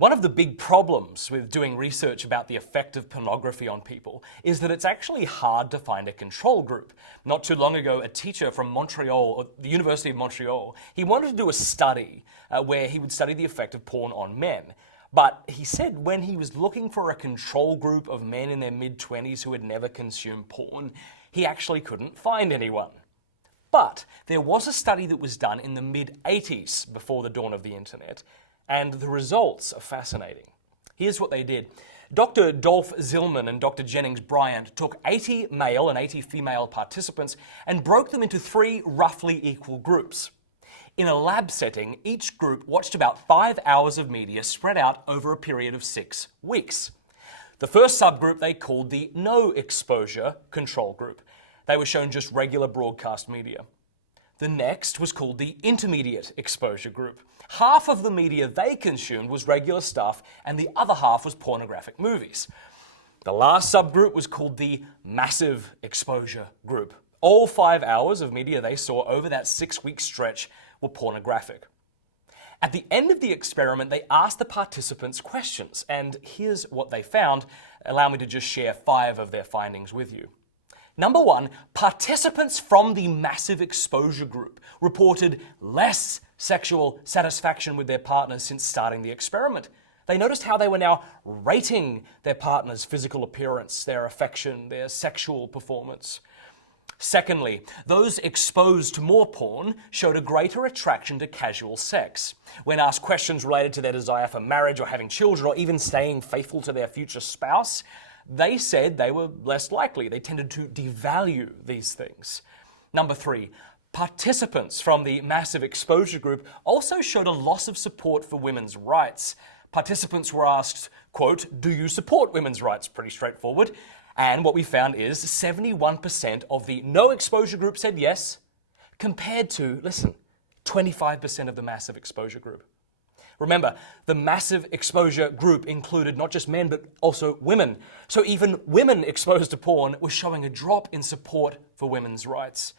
One of the big problems with doing research about the effect of pornography on people is that it's actually hard to find a control group. Not too long ago, a teacher from Montreal, or the University of Montreal, he wanted to do a study where he would study the effect of porn on men. But he said when he was looking for a control group of men in their mid-20s who had never consumed porn, he actually couldn't find anyone. But there was a study that was done in the mid-80s, before the dawn of the internet, and the results are fascinating. Here's what they did. Dr. Dolph Zillman and Dr. Jennings Bryant took 80 male and 80 female participants and broke them into 3 roughly equal groups. In a lab setting, each group watched about 5 hours of media spread out over a period of 6 weeks. The first subgroup they called the no exposure control group. They were shown just regular broadcast media. The next was called the intermediate exposure group. Half of the media they consumed was regular stuff, and the other half was pornographic movies. The last subgroup was called the massive exposure group. All 5 hours of media they saw over that 6-week stretch were pornographic. At the end of the experiment, they asked the participants questions, and here's what they found. Allow me to just share 5 of their findings with you. Number 1, participants from the massive exposure group reported less sexual satisfaction with their partners since starting the experiment. They noticed how they were now rating their partner's physical appearance, their affection, their sexual performance. Secondly, those exposed to more porn showed a greater attraction to casual sex. When asked questions related to their desire for marriage or having children or even staying faithful to their future spouse, they said they were less likely. They tended to devalue these things. Number 3, participants from the massive exposure group also showed a loss of support for women's rights. Participants were asked, quote, "Do you support women's rights?" Pretty straightforward. And what we found is 71% of the no exposure group said yes, compared to, listen, 25% of the massive exposure group. Remember, the massive exposure group included not just men, but also women. So even women exposed to porn were showing a drop in support for women's rights.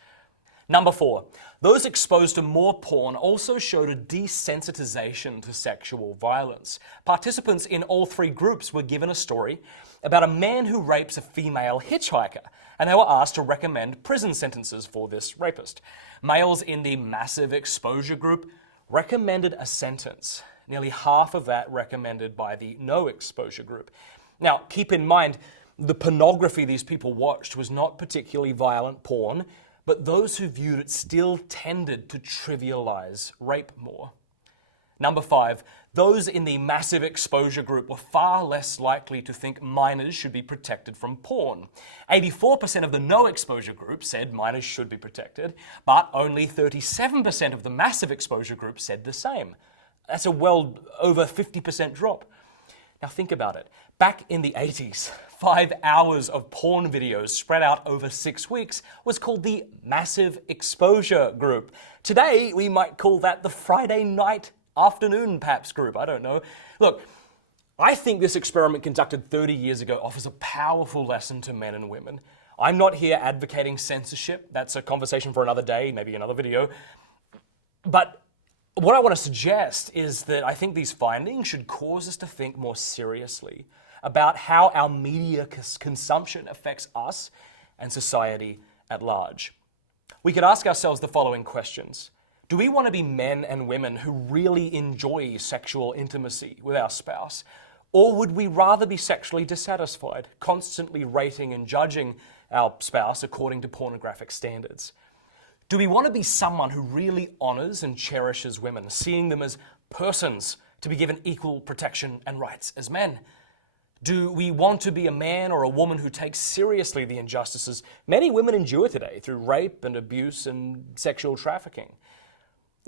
Number 4, those exposed to more porn also showed a desensitization to sexual violence. Participants in all 3 groups were given a story about a man who rapes a female hitchhiker, and they were asked to recommend prison sentences for this rapist. Males in the massive exposure group recommended a sentence, nearly half of that recommended by the no exposure group. Now, keep in mind, the pornography these people watched was not particularly violent porn, but those who viewed it still tended to trivialize rape more. Number 5, those in the massive exposure group were far less likely to think minors should be protected from porn. 84% of the no exposure group said minors should be protected, but only 37% of the massive exposure group said the same. That's a well over 50% drop. Now think about it. Back in the 80s, 5 hours of porn videos spread out over 6 weeks was called the massive exposure group. Today, we might call that the Friday night afternoon PAPS group. I don't know. Look, I think this experiment conducted 30 years ago offers a powerful lesson to men and women. I'm not here advocating censorship. That's a conversation for another day, maybe another video. But what I want to suggest is that I think these findings should cause us to think more seriously about how our media consumption affects us and society at large. We could ask ourselves the following questions. Do we want to be men and women who really enjoy sexual intimacy with our spouse? Or would we rather be sexually dissatisfied, constantly rating and judging our spouse according to pornographic standards? Do we want to be someone who really honors and cherishes women, seeing them as persons to be given equal protection and rights as men? Do we want to be a man or a woman who takes seriously the injustices many women endure today through rape and abuse and sexual trafficking?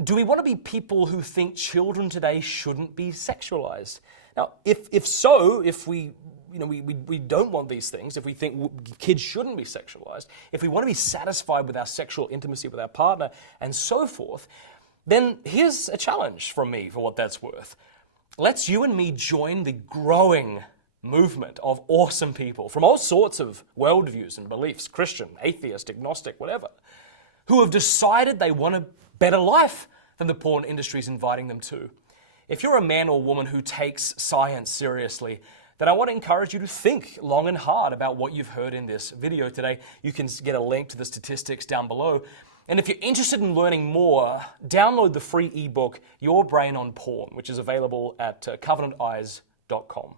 Do we want to be people who think children today shouldn't be sexualized? Now, if we don't want these things, if we think kids shouldn't be sexualized, if we want to be satisfied with our sexual intimacy with our partner and so forth, then here's a challenge from me for what that's worth. Let's you and me join the growing movement of awesome people from all sorts of worldviews and beliefs, Christian, atheist, agnostic, whatever, who have decided they want a better life than the porn industry is inviting them to. if you're a man or woman who takes science seriously, then I want to encourage you to think long and hard about what you've heard in this video today. You can get a link to the statistics down below. And if you're interested in learning more, download the free ebook, Your Brain on Porn, which is available at covenanteyes.com.